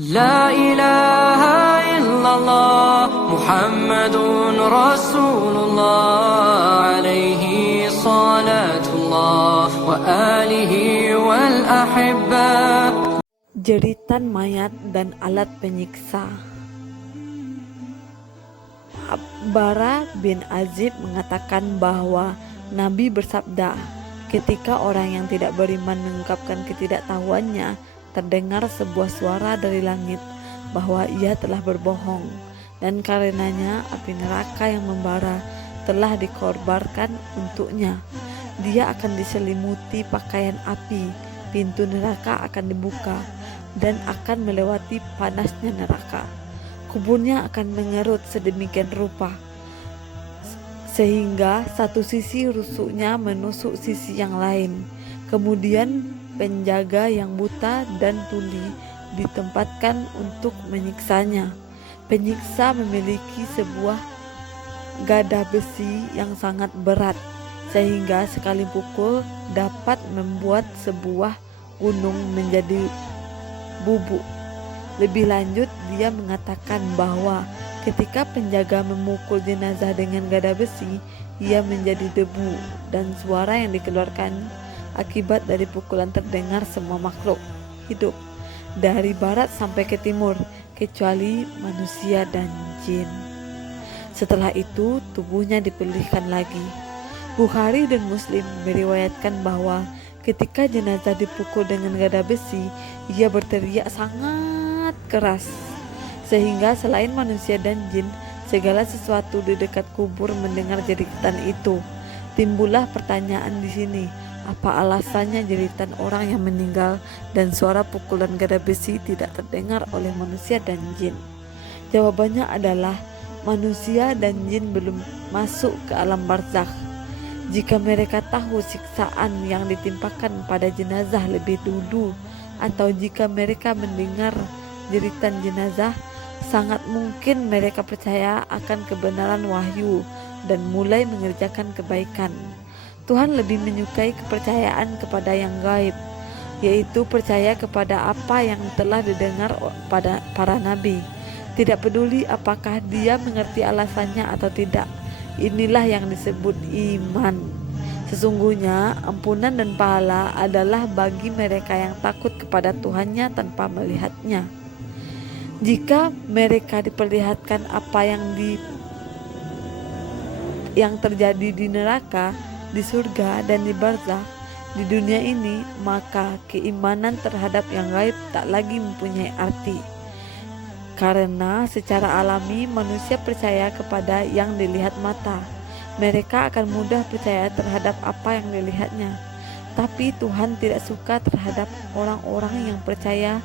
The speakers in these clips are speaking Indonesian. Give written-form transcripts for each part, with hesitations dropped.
La ilaha illallah Muhammadun Rasulullah alaihi salatullah wa alihi wal ahibba. Jeritan mayat dan alat penyiksa. Bara bin Azib mengatakan bahwa Nabi bersabda, ketika orang yang tidak beriman mengungkapkan ketidaktahuannya, terdengar sebuah suara dari langit bahwa ia telah berbohong, dan karenanya api neraka yang membara telah dikorbankan untuknya. Dia akan diselimuti pakaian api, pintu neraka akan dibuka dan akan melewati panasnya neraka. Kuburnya akan mengerut sedemikian rupa sehingga satu sisi rusuknya menusuk sisi yang lain. Kemudian penjaga yang buta dan tuli ditempatkan untuk menyiksanya. Penyiksa memiliki sebuah gada besi yang sangat berat sehingga sekali pukul dapat membuat sebuah gunung menjadi bubuk. Lebih lanjut, dia mengatakan bahwa ketika penjaga memukul jenazah dengan gada besi, ia menjadi debu, dan suara yang dikeluarkan akibat dari pukulan terdengar semua makhluk hidup dari barat sampai ke timur, kecuali manusia dan jin. Setelah itu tubuhnya dipulihkan lagi. Bukhari dan Muslim meriwayatkan bahwa ketika jenazah dipukul dengan gada besi, ia berteriak sangat keras sehingga selain manusia dan jin, segala sesuatu di dekat kubur mendengar jeritan itu. Timbullah pertanyaan di sini, apa alasannya jeritan orang yang meninggal dan suara pukulan gada besi tidak terdengar oleh manusia dan jin? Jawabannya adalah manusia dan jin belum masuk ke alam barzakh. Jika mereka tahu siksaan yang ditimpakan pada jenazah lebih dulu, atau jika mereka mendengar jeritan jenazah, sangat mungkin mereka percaya akan kebenaran wahyu dan mulai mengerjakan kebaikan. Tuhan lebih menyukai kepercayaan kepada yang gaib, yaitu percaya kepada apa yang telah didengar pada para nabi. Tidak peduli apakah dia mengerti alasannya atau tidak. Inilah yang disebut iman. Sesungguhnya ampunan dan pahala adalah bagi mereka yang takut kepada Tuhannya tanpa melihatnya. Jika mereka diperlihatkan apa yang terjadi di neraka, di surga dan di barzakh di dunia ini, maka keimanan terhadap yang gaib tak lagi mempunyai arti. Karena secara alami manusia percaya kepada yang dilihat mata, mereka akan mudah percaya terhadap apa yang dilihatnya. Tapi Tuhan tidak suka terhadap orang-orang yang percaya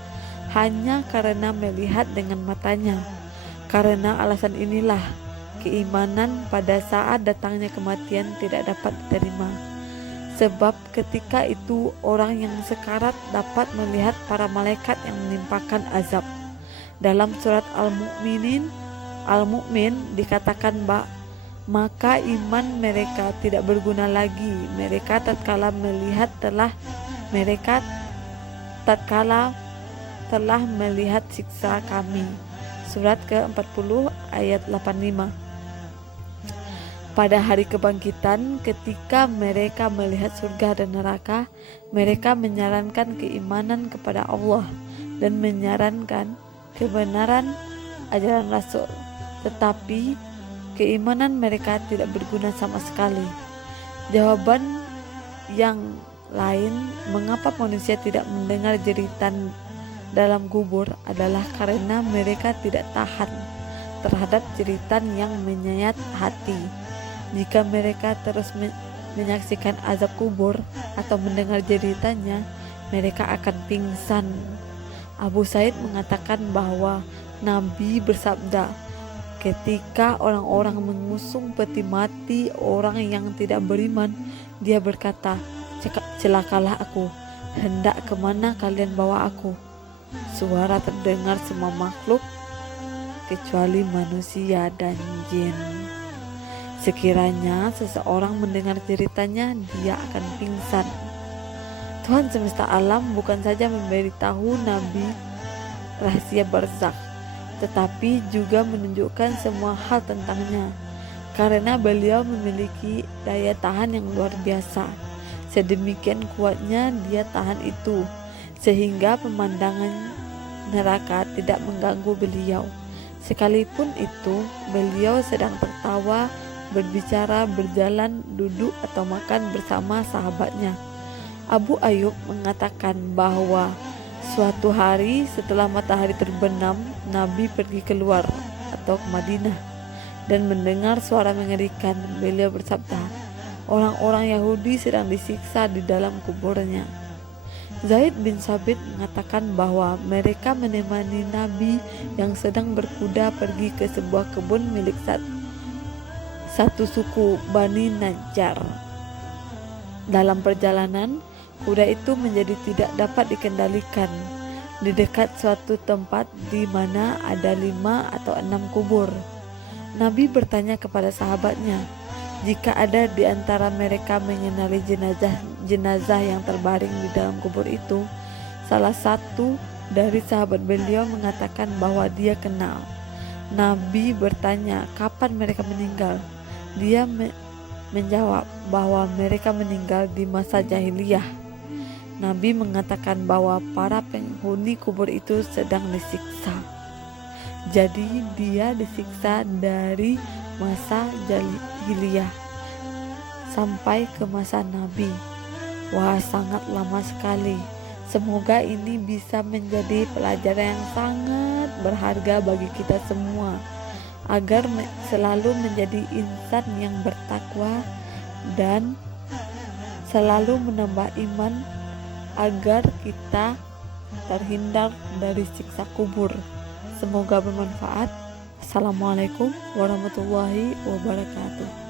hanya karena melihat dengan matanya. Karena alasan inilah keimanan pada saat datangnya kematian tidak dapat diterima. Sebab ketika itu orang yang sekarat dapat melihat para malaikat yang menimpakan azab. Dalam surat Al-Mu'min dikatakan maka iman mereka tidak berguna lagi. Mereka tatkala melihat siksa kami. Surat ke-40 ayat 85. Pada hari kebangkitan, ketika mereka melihat surga dan neraka, mereka menyarankan keimanan kepada Allah dan menyarankan kebenaran ajaran Rasul. Tetapi keimanan mereka tidak berguna sama sekali. Jawaban yang lain mengapa manusia tidak mendengar jeritan dalam kubur adalah karena mereka tidak tahan terhadap jeritan yang menyayat hati. Jika mereka terus menyaksikan azab kubur atau mendengar jeritannya, mereka akan pingsan. Abu Said mengatakan bahwa Nabi bersabda, ketika orang-orang mengusung peti mati orang yang tidak beriman, dia berkata, celakalah aku, hendak kemana kalian bawa aku? Suara terdengar semua makhluk kecuali manusia dan jin. Sekiranya seseorang mendengar ceritanya, dia akan pingsan. Tuhan semesta alam bukan saja memberitahu Nabi rahasia barzakh, tetapi juga menunjukkan semua hal tentangnya, karena beliau memiliki daya tahan yang luar biasa. Sedemikian kuatnya dia tahan itu, sehingga pemandangan neraka tidak mengganggu beliau. Sekalipun itu, beliau sedang tertawa, berbicara, berjalan, duduk atau makan bersama sahabatnya. Abu Ayyub mengatakan bahwa suatu hari setelah matahari terbenam, Nabi pergi keluar atau ke Madinah dan mendengar suara mengerikan. Beliau bersabda, orang-orang Yahudi sedang disiksa di dalam kuburnya. Zaid bin Sabit mengatakan bahwa mereka menemani Nabi yang sedang berkuda pergi ke sebuah kebun milik satu suku Bani Najjar. Dalam perjalanan, kuda itu menjadi tidak dapat dikendalikan di dekat suatu tempat di mana ada 5 atau 6 kubur. Nabi bertanya kepada sahabatnya, jika ada di antara mereka mengenali jenazah yang terbaring di dalam kubur itu. Salah satu dari sahabat beliau mengatakan bahwa dia kenal. Nabi bertanya kapan mereka meninggal. Dia menjawab bahwa mereka meninggal di masa jahiliyah. Nabi mengatakan bahwa para penghuni kubur itu sedang disiksa. Jadi dia disiksa dari masa jahiliyah sampai ke masa Nabi. Wah, sangat lama sekali. Semoga ini bisa menjadi pelajaran yang sangat berharga bagi kita semua, agar selalu menjadi insan yang bertakwa dan selalu menambah iman, agar kita terhindar dari siksa kubur. Semoga bermanfaat. Assalamualaikum warahmatullahi wabarakatuh.